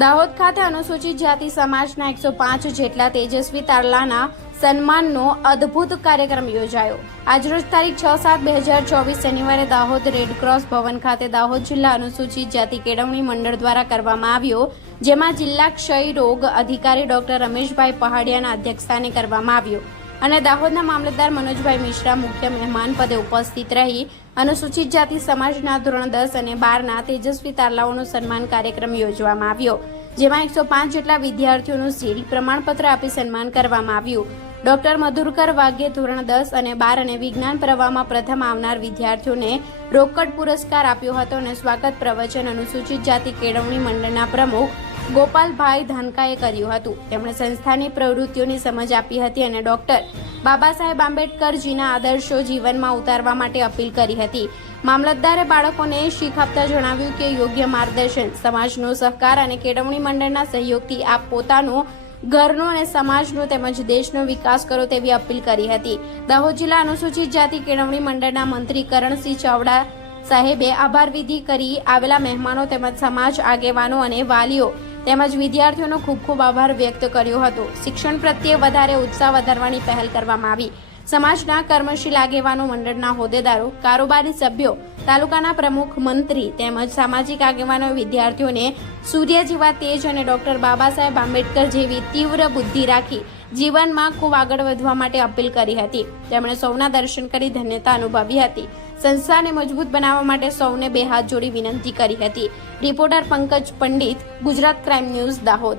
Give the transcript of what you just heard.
દાહોદ ખાતે અનુસૂચિત જાતિ સમાજના એકસો પાંચ જેટલા તેજસ્વી તારલાના સન્માનનો અદ્ભુત કાર્યક્રમ યોજાયો. આજરોજ તારીખ છ સાત બે હજાર ચોવીસ શનિવારે દાહોદ રેડક્રોસ ભવન ખાતે દાહોદ જિલ્લા અનુસૂચિત જાતિ કેળવણી મંડળ દ્વારા કરવામાં આવ્યો, જેમાં જિલ્લા ક્ષય રોગ અધિકારી ડોક્ટર રમેશભાઈ પહાડિયાના અધ્યક્ષસ્થાને કરવામાં આવ્યો. અને દાહોદના મામલતદાર મનોજભાઈ મિશ્રા મુખ્ય મહેમાન પદે ઉપસ્થિત રહી. અનુસૂચિત જાતિ સમાજના ધોરણ દસ અને બારના તેજસ્વી તારલાઓનો સન્માન કાર્યક્રમ યોજવામાં આવ્યો, જેમાં એકસો પાંચ જેટલા વિદ્યાર્થીઓનું સીલ પ્રમાણપત્ર આપી સન્માન કરવામાં આવ્યું. ડોક્ટર મધુરકર વાગ્યે ધોરણ દસ અને બાર અને વિજ્ઞાન પ્રવાહમાં પ્રથમ આવનાર વિદ્યાર્થીઓને રોકડ પુરસ્કાર આપ્યો હતો અને સ્વાગત પ્રવચન અનુસૂચિત જાતિ કેળવણી મંડળના પ્રમુખ ગોપાલભાઈ ધાનકાએ કર્યું હતું. તેમણે સંસ્થાની પ્રવૃત્તિઓની સમજ આપી હતી અને ડોક્ટર બાબા સાહેબ આંબેડકરજીના આદર્શો જીવનમાં ઉતારવા માટે અપીલ કરી હતી. મામલતદારે બાળકોને શીખ આપતા જણાવ્યું કે યોગ્ય માર્ગદર્શન, સમાજનો સહકાર અને કેળવણી મંડળના સહયોગથી આપ પોતાનો ઘરનો અને સમાજનો તેમજ દેશનો વિકાસ કરો તેવી અપીલ કરી હતી. દાહોદ જિલ્લા અનુસૂચિત જાતિ કેળવણી મંડળના મંત્રી કરણસિંહ ચાવડા સાહેબે આભાર વિધિ કરી આવેલા મહેમાનો તેમજ સમાજ આગેવાનો અને વાલીઓ તેમજ વિદ્યાર્થીઓનો ખૂબ ખૂબ આભાર વ્યક્ત કર્યો હતો. શિક્ષણ પ્રત્યે વધારે ઉત્સાહ વધારવાની પહેલ કરવામાં આવી. સમાજના કર્મશીલ આગેવાનો, મંડળના હોદ્દેદારો, કારોબારી સભ્યો, તાલુકાના પ્રમુખ, મંત્રી તેમજ સામાજિક આગેવાનો વિદ્યાર્થીઓને સૂર્ય જેવા તેજ અને ડોક્ટર બાબા સાહેબ આંબેડકર જેવી તીવ્ર બુદ્ધિ રાખી જીવનમાં ખૂબ આગળ વધવા માટે અપીલ કરી હતી. તેમણે સૌના દર્શન કરી ધન્યતા અનુભવી હતી. સંસ્થાને મજબૂત બનાવવા માટે સૌને બે હાથ જોડી વિનંતી કરી હતી. Reporter Pankaj Pandit, Gujarat crime news, Dahod.